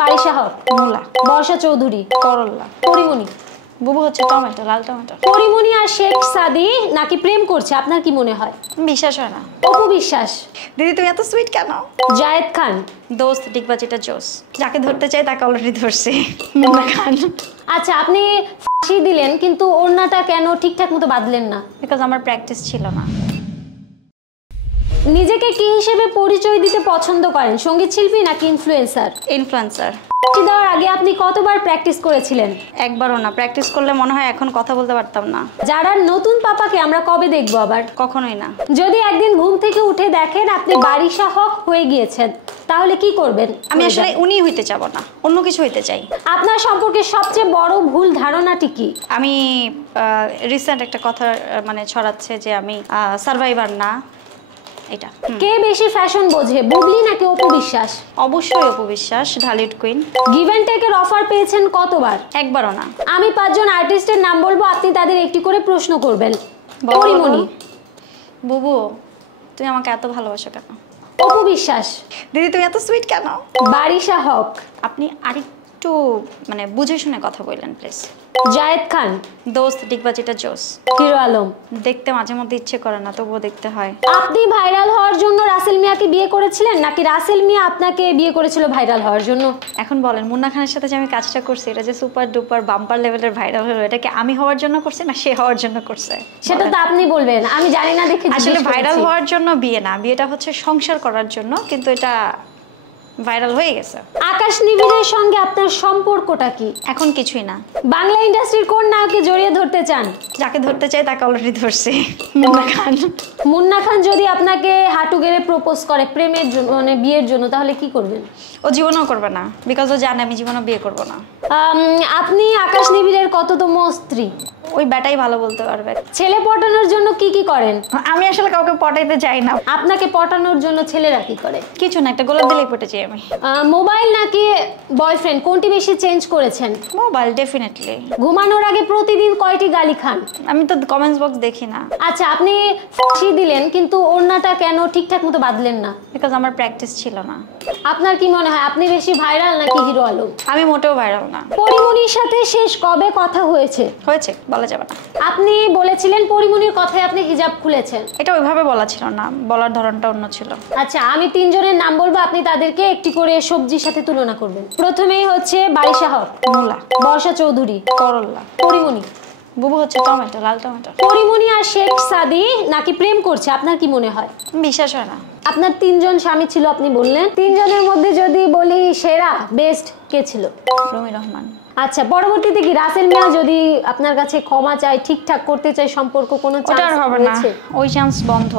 বারিশা হক, মূলা, বর্ষা চৌধুরী, করল্লা, পরিমণি। বুবু হচ্ছে টমেটো, লাল টমেটো। পরিমণি আর শেখ সাদি নাকি প্রেম করছে, আপনার কি মনে হয়? বিশ্বাস হয় না। অপু বিশ্বাস। দিদি তুমি এত সুইট কেন? জায়েদ খান। দোস্ত ডিগবাজিটা জোস। যাকে ধরতে চাই তাকে অলরেডি ধরছি, মুন্না খান। আচ্ছা, আপনি ফাঁসি দিলেন কিন্তু ওড়নাটা কেন ঠিকঠাক মতো বাঁধলেন না? বিকজ আমার প্র্যাকটিস ছিল না। নিজেকে কি হিসেবে পরিচয় দিতে পছন্দ করেন, সঙ্গীত শিল্পী নাকি ইনফ্লুয়েন্সার? ইনফ্লুয়েন্সার। ফাঁসি দেওয়ার আগে আপনি কতবার প্র্যাকটিস করেছিলেন? একবারও না। প্র্যাকটিস করলে মনে হয় এখন কথা বলতে পারতাম না। যারা নতুন পাপাকে আমরা কবে দেখবো আবার? কখনোই না। যদি একদিন ঘুম থেকে উঠে দেখেন আপনি বারিশা হক হয়ে গিয়েছেন, তাহলে কি করবেন? আমি আসলে উনি হইতে চাবো না, অন্য কিছু হইতে চাই। আপনার সম্পর্কে সবচেয়ে বড় ভুল ধারণাটি কি? আমি রিসেন্ট একটা কথা মানে ছড়াচ্ছে যে আমি সার্ভাইভার না, এটা। কে বেশি ফ্যাশন বোঝে, বুবলি নাকি অপু বিশ্বাস? অবশ্যই Apu Biswas, Dhallywood queen. Give and টেকের offer পেয়েছেন কতবার? একবারও না। আমি 5 জন আর্টিস্টের নাম বলবো, আপনি তাদের একটি করে প্রশ্ন করবেন। বলো, পরিমণি। বুবু তুমি আমাকে এত ভালোবাসো কেন? অপু বিশ্বাস। দিদি তুমি এত সুইট কেন? বারিশা হক। আপনি আরেকটু মানে বুঝে শুনে কথা বললেন প্লিজ। জায়েদ খান। দোস্ত ডিগবাজিটা জোস। হিরো আলম। দেখতে মাঝে মধ্যে ইচ্ছে করে না, তবুও দেখতে হয়। আপনি ভাইরাল হওয়ার জন্য রাসেল মিয়াকে বিয়ে করেছিলেন নাকি রাসেল মিয়া আপনাকে বিয়ে করেছিল ভাইরাল হওয়ার জন্য? এখন বলেন, মুন্না খানের সাথে যে আমি কাজটা করছি এটা যে সুপার ডুপার বাম্পার লেভেলের ভাইরাল হলো, এটা কি আমি হওয়ার জন্য করছি না সে হওয়ার জন্য করছে? সেটা তো আপনি বলবেন, আমি জানি না দেখে আসলে ভাইরাল হওয়ার জন্য বিয়ে না, বিয়েটা হচ্ছে সংসার করার জন্য, কিন্তু এটা ভাইরাল হয়ে গেছে। আকাশ নিবিড়ের সঙ্গে আপনার সম্পর্কটা কি? এখন কিছুই না। বাংলা ইন্ডাস্ট্রির কোন নায়ককে জড়িয়ে ধরতে চান? যাকে ধরতে চাই তাকে অলরেডি ধরছি, মুন্না খান। মুন্না খান যদি আপনাকে হাঁটু গেড়ে প্রপোজ করে প্রেমের জন্য, মানে বিয়ের জন্য, তাহলে কি করবেন? ও জীবনেও করবে না, বিকজ ও জানে আমি জীবনে বিয়ে করবো না। আপনি আকাশ নিবিড়ের কততম স্ত্রী? ওই ব্যাটাই ভালো বলতে পারবে। ছেলে পটানোর জন্য কি কি করেন? আমি আসলে কাউকে পটাইতে চাই না। আপনাকে পটানোর জন্য ছেলেরা কি করে? কিছু না, একটা গোলাপ দিলেই পটে চাই আমি। মোবাইল নাকি বয়ফ্রেন্ড, কোনটি বেশি চেঞ্জ করেছেন? Mobile, definitely. ঘুমানোর আগে প্রতিদিন কয়টি গালি খান? আমি তো কমেন্টস বক্স দেখি না। আচ্ছা, আপনি ফাঁসি দিলেন কিন্তু ওড়নাটা কেন ঠিকঠাক মতো বাঁধলেন না? বিকজ আমার প্র্যাকটিস ছিল না। আপনার কি মনে হয় আপনি বেশি ভাইরাল নাকি হিরো আলম? আমি মোটেও ভাইরাল না। পরিমণির সাথে শেষ কবে কথা হয়েছে? হয়েছে, বলা যাবে না। আপনি বলেছিলেন পরিমণির কথায় আপনি হিজাব খুলেছেন। এটা ওইভাবে বলা ছিল না, বলার ধরনটা অন্য ছিল। আচ্ছা, আমি 3 জনের নাম বলবো, আপনি তাদেরকে একটি করে সবজির সাথে তুলনা করবেন। প্রথমেই হচ্ছে বারিশা হক, মূলা, বর্ষা চৌধুরী, করল্লা, পরিমণি। বুবু হচ্ছে টমেটো, লাল টমেটো। পরিমণি আর শেখ সাদি নাকি প্রেম করছে, আপনার কি মনে হয়? বিশ্বাস হয় না। আপনার 3 জন স্বামী ছিল আপনি বললেন, 3 জনের মধ্যে যদি বলি সেরা বেস্ট কে ছিল? রুমি রহমান। আচ্ছা, পরবর্তীতে কি রাসেল মিয়া যদি আপনার কাছে ক্ষমা চায়, ঠিকঠাক করতে চায় সম্পর্ক, কোনো চান্স হবে না, ওই চান্স বন্ধ।